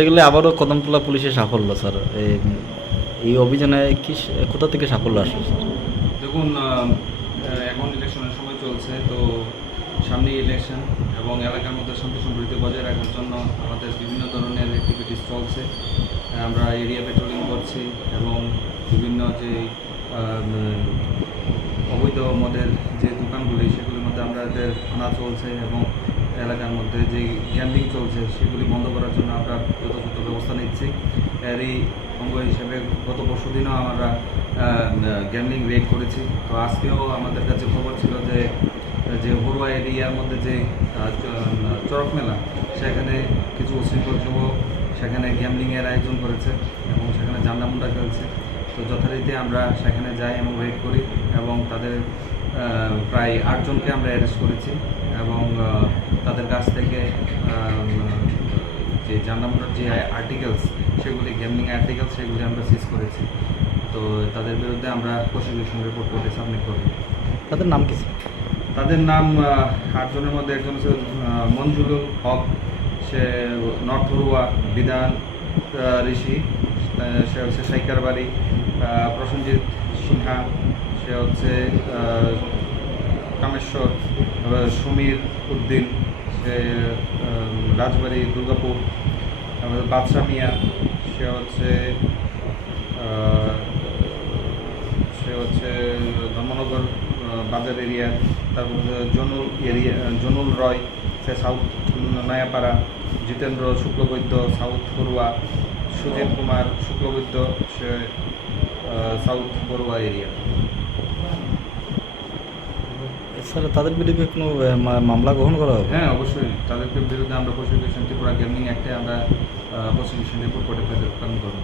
বলতে গেলে আবারও কদমতলা পুলিশের সাফল্য, স্যার। এই- অভিযানে কি কোথা থেকে সাফল্য আসলো, স্যার? দেখুন এখন ইলেকশনের সময় চলছে, তো সামনে ইলেকশন এবং এলাকার মধ্যে শান্তি সম্প্রীতি বজায় রাখার জন্য আমাদের বিভিন্ন ধরনের অ্যাক্টিভিটিস চলছে। আমরা এরিয়া পেট্রোলিং করছি এবং বিভিন্ন যে অবৈধ মদের যে দোকানগুলি, সেগুলির মধ্যে আমাদের আনা চলছে এবং এলাকার মধ্যে যে গ্যাম্বিং চলছে সেগুলি বন্ধ করার জন্য আমরা যথাযথ ব্যবস্থা নিচ্ছি। এরই অঙ্গ হিসেবে গত পরশু দিনও আমরা গ্যামলিং রেড করেছি। তো আজকেও আমাদের কাছে খবর ছিল যে যে হরুয়া এরিয়ার মধ্যে যে আহ, চ- চড়ক মেলা সেখানে কিছু উশৃঙ্খল যুবক সেখানে গ্যামলিংয়ের আয়োজন করেছে এবং সেখানে জান্ডামুন্ডা খেলছে। তো যথারীতি আমরা সেখানে যাই এবং রেড করি এবং তাদের প্রায় আটজনকে আমরা অ্যারেস্ট করেছি এবং তাদের কাছ থেকে যে জান্ডামুন্ডার যে আর্টিকেলস সেগুলি গেমলিং আর্টিকেলস সেগুলি আমরা সিজ করেছি। তো তাদের বিরুদ্ধে আমরা প্রসিকিউশন রিপোর্ট কোর্টে সাবমিট করি তাদের নাম কি তাদের নাম আটজনের মধ্যে একজন হচ্ছে আহ, মঞ্জুলুল হক সে নর্থ হরুয়া বিধান ঋষি সে হচ্ছে সাইকার বাড়ি প্রসেনজিৎ সিনহা সে হচ্ছে কামেশ্বর সমীর উদ্দিন, সে রাজবাড়ি, দুর্গাপুর, তারপরে বাদশা মিয়া, সে হচ্ছে সে হচ্ছে ধর্মনগর বাজার এরিয়া, তারপরে জনুল এরিয়া, জনুল রয়, সে সাউথ নয়াপাড়া, জিতেন্দ্র শুক্লবৈদ্য, সাউথ বড়ুয়া, সুজিত কুমার শুক্লবৈদ্য, সে সাউথ বড়ুয়া এরিয়া। স্যার তাদের বিরুদ্ধে কোনো মামলা গ্রহণ করা হবে? হ্যাঁ অবশ্যই। তাদেরকে বিরুদ্ধে আমরা প্রসিকিউশন ত্রিপুরা গেমিং অ্যাক্টে আমরা প্রসিকিউশন রিপোর্ট করে প্রেরণ করব